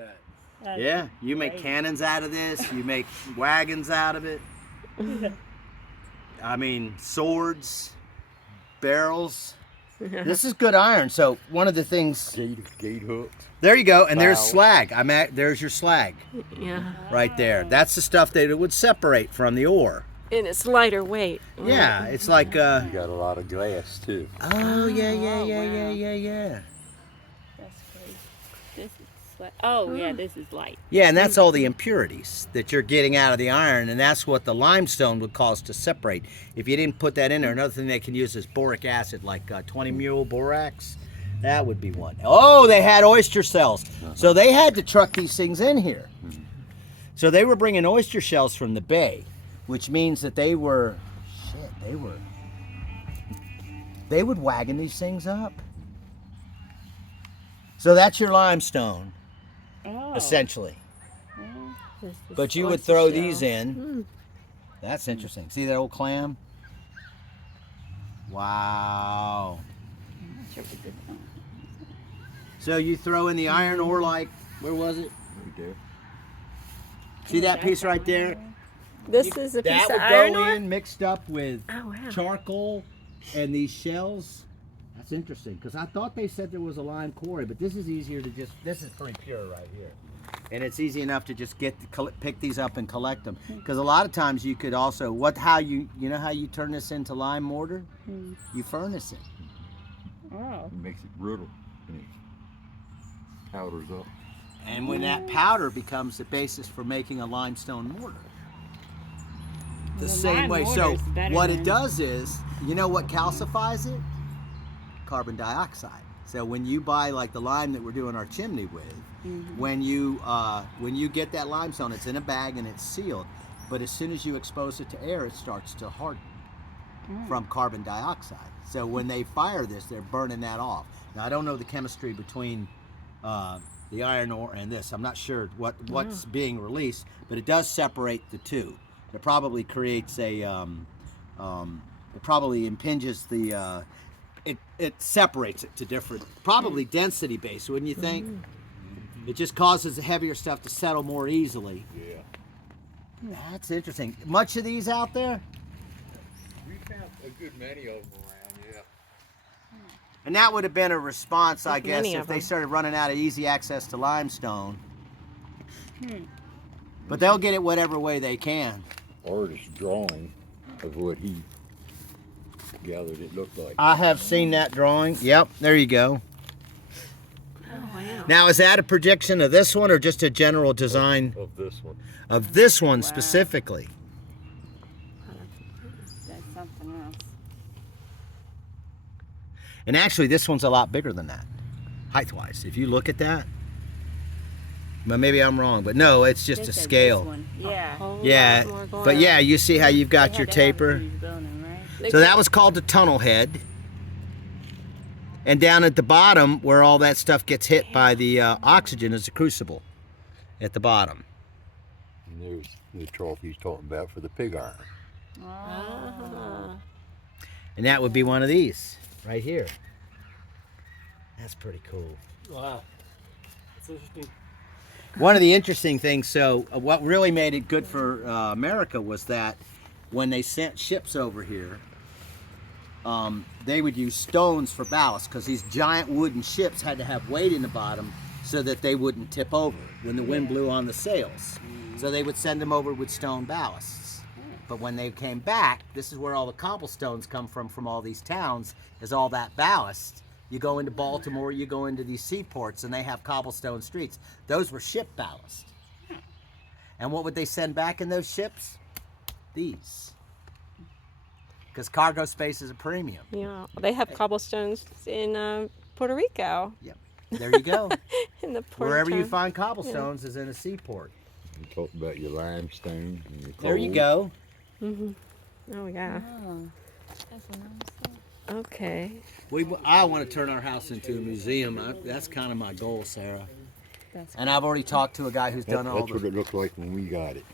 that. Yeah, you make cannons out of this. You make wagons out of it. I mean, swords, barrels. This is good iron. So one of the things. Gate hooks. There you go, and there's slag. There's your slag. Yeah. Right there. That's the stuff that it would separate from the ore. And it's lighter weight. Right? Yeah, it's like. You got a lot of glass too. Oh yeah. That's crazy. This is yeah, this is light. Yeah, and that's all the impurities that you're getting out of the iron, and that's what the limestone would cause to separate. If you didn't put that in there, another thing they can use is boric acid, like 20-mule borax. That would be one. Oh, they had oyster shells. So they had to truck these things in here. So they were bringing oyster shells from the bay, which means that they would wagon these things up. So that's your limestone, essentially. But you would throw these in. That's interesting. See that old clam? Wow. So you throw in the iron ore like, where was it? Right there. See that piece right there? This is a piece that of would iron go ore? in mixed up with Oh, wow. charcoal and these shells. That's interesting, because I thought they said there was a lime quarry, but this is easier to this is pretty pure right here. And it's easy enough to just pick these up and collect them. Because a lot of times you could also, you know how you turn this into lime mortar? You furnace it. Oh. It makes it brittle and it powders up. And when that powder becomes the basis for making a limestone mortar. The same way. So what it does is, you know what calcifies it? Carbon dioxide. So when you buy like the lime that we're doing our chimney with, when you get that limestone, it's in a bag and it's sealed. But as soon as you expose it to air, it starts to harden from carbon dioxide. So when they fire this, they're burning that off. Now I don't know the chemistry between the iron ore and this. I'm not sure what's being released, but it does separate the two. It probably creates it probably impinges the. It separates it to different, probably density based, wouldn't you think? It just causes the heavier stuff to settle more easily. Yeah. That's interesting. Much of these out there? We found a good many of them around, yeah. And that would have been a response, I guess, Many if of they them. started running out of easy access to limestone. But they'll get it whatever way they can. Artist drawing of what he gathered it looked like. I have seen that drawing. Yep, there you go. Oh, wow. Now, is that a prediction of this one or just a general design Of this one. of this one specifically? That's something else. And actually, this one's a lot bigger than that, height-wise. If you look at that, well, maybe I'm wrong, but no, it's just a scale. Yeah. Whole Yeah, lot more going but on. yeah, you see how you've got your taper. So that was called the tunnel head. And down at the bottom, where all that stuff gets hit by the oxygen, is the crucible at the bottom. And there's the trophy he's talking about for the pig iron. Ah. And that would be one of these right here. That's pretty cool. Wow. That's interesting. One of the interesting things, so what really made it good for America was that when they sent ships over here, they would use stones for ballast because these giant wooden ships had to have weight in the bottom so that they wouldn't tip over when the wind blew on the sails. So they would send them over with stone ballasts. But when they came back, this is where all the cobblestones come from all these towns, is all that ballast. You go into Baltimore, you go into these seaports, and they have cobblestone streets. Those were ship ballast. And what would they send back in those ships? These. Because cargo space is a premium. Yeah, they have cobblestones in Puerto Rico. Yep. There you go. In the port Wherever you town. find cobblestones is in a seaport. You talked about your limestone and your coal. There you go. Oh, yeah. That's what I'm saying. Okay. I want to turn our house into a museum. That's kind of my goal, Sarah. And I've already talked to a guy who's done all That's what the. it looked like when we got it.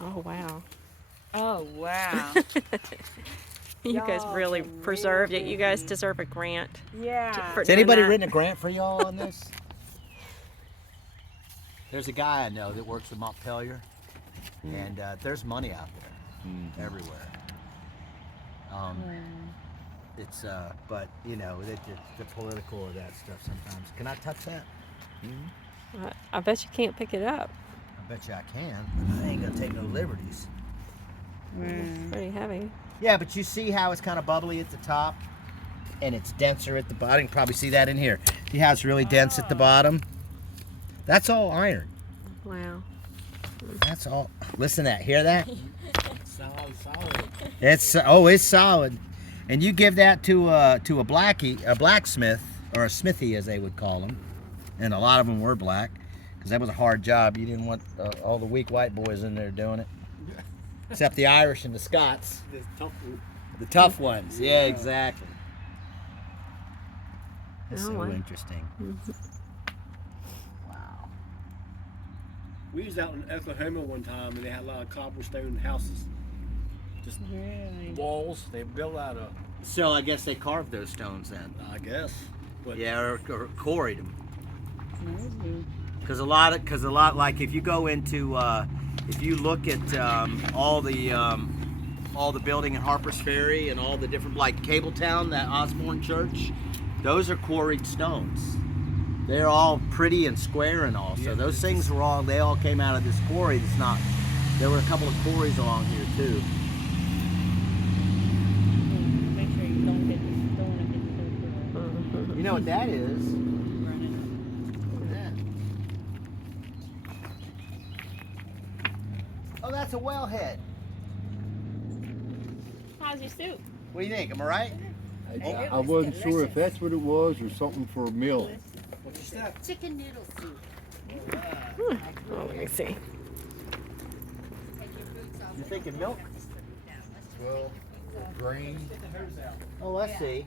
Oh, wow. Oh, wow. You guys Y'all really are preserved it. really You guys deserve a grant. Yeah. for Has anybody doing that. written a grant for y'all on this? There's a guy I know that works with Montpelier, and there's money out there everywhere. It's but you know, the political of that stuff sometimes. Can I touch that? I bet you can't pick it up. I bet you I can, but I ain't gonna take no liberties. It's pretty heavy. Yeah, but you see how it's kind of bubbly at the top, and it's denser at the bottom. You can probably see that in here. See how it's really dense at the bottom? That's all iron. Wow. That's all. Listen to that. Hear that? Solid. It's solid. And you give that to a blacksmith, or a smithy as they would call them, and a lot of them were black, because that was a hard job. You didn't want all the weak white boys in there doing it, except the Irish and the Scots, the tough ones. Yeah, exactly. It's so interesting. Wow. We was out in Oklahoma one time, and they had a lot of cobblestone houses. Just walls they built out of. So I guess they carved those stones then. I guess. But Yeah, or quarried them. Because a lot, like if you go into, if you look at all the building in Harper's Ferry and all the different, like Cabletown, that Osborne Church, those are quarried stones. They're all pretty and square and all. So Yeah, those things were they all came out of this quarry. That's not. There were a couple of quarries along here too. Make sure you don't hit the stone and hit the You know what that is? running. Look at that. Oh, that's a wellhead. How's your soup? What do you think? Am I right? I wasn't sure if that's what it was or something for a mill. Chicken noodle soup. Oh, let me see. You thinking milk? Well, grain. Oh, let's see.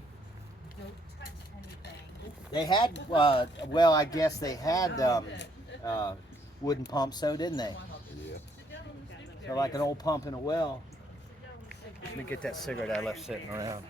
They had, well, I guess they had wooden pumps, so didn't they? Yeah. So like an old pump in a well. Let me get that cigarette I left sitting around.